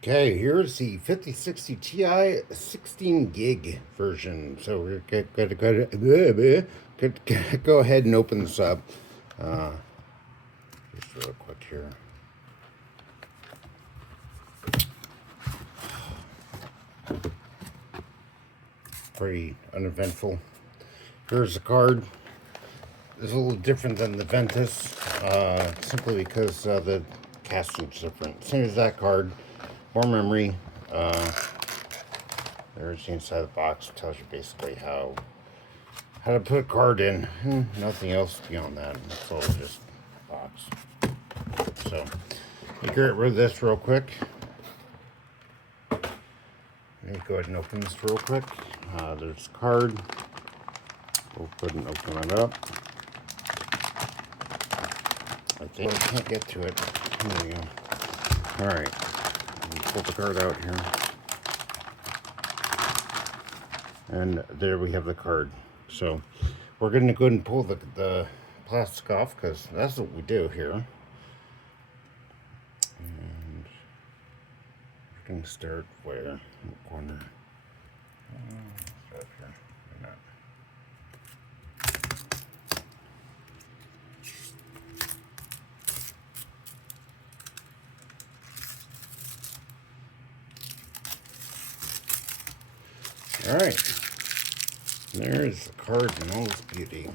Okay, here's the 5060 Ti 16 gig version. So we're good. Go ahead and open this up. Uh, just real quick here. Pretty uneventful. Here's the card. It's a little different than the Ventus, simply because the casting's different. Same as that card. More memory. There's the inside of the box. It tells you basically how to put a card in. Nothing else beyond that. It's all just a box. So, you get rid of this real quick. Let me go ahead and open this real quick. There's the card. We'll go ahead and open it up. I think I can't get to it. There we go. Alright. Pull the card out here. And there we have the card. So we're going to go ahead and pull the plastic off, because that's what we do here. And we're going to start where? In the corner. Start here. Why not? Alright, there's the card in all its beauty.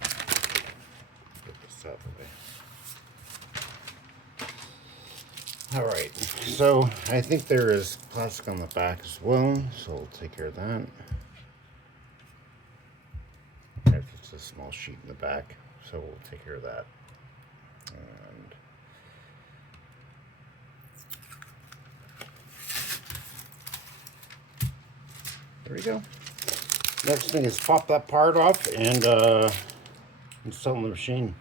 Get this out of the way. Alright, so I think there is plastic on the back as well, so we'll take care of that. It's just a small sheet in the back, so we'll take care of that. And there we go. Next thing is pop that part off and install the machine.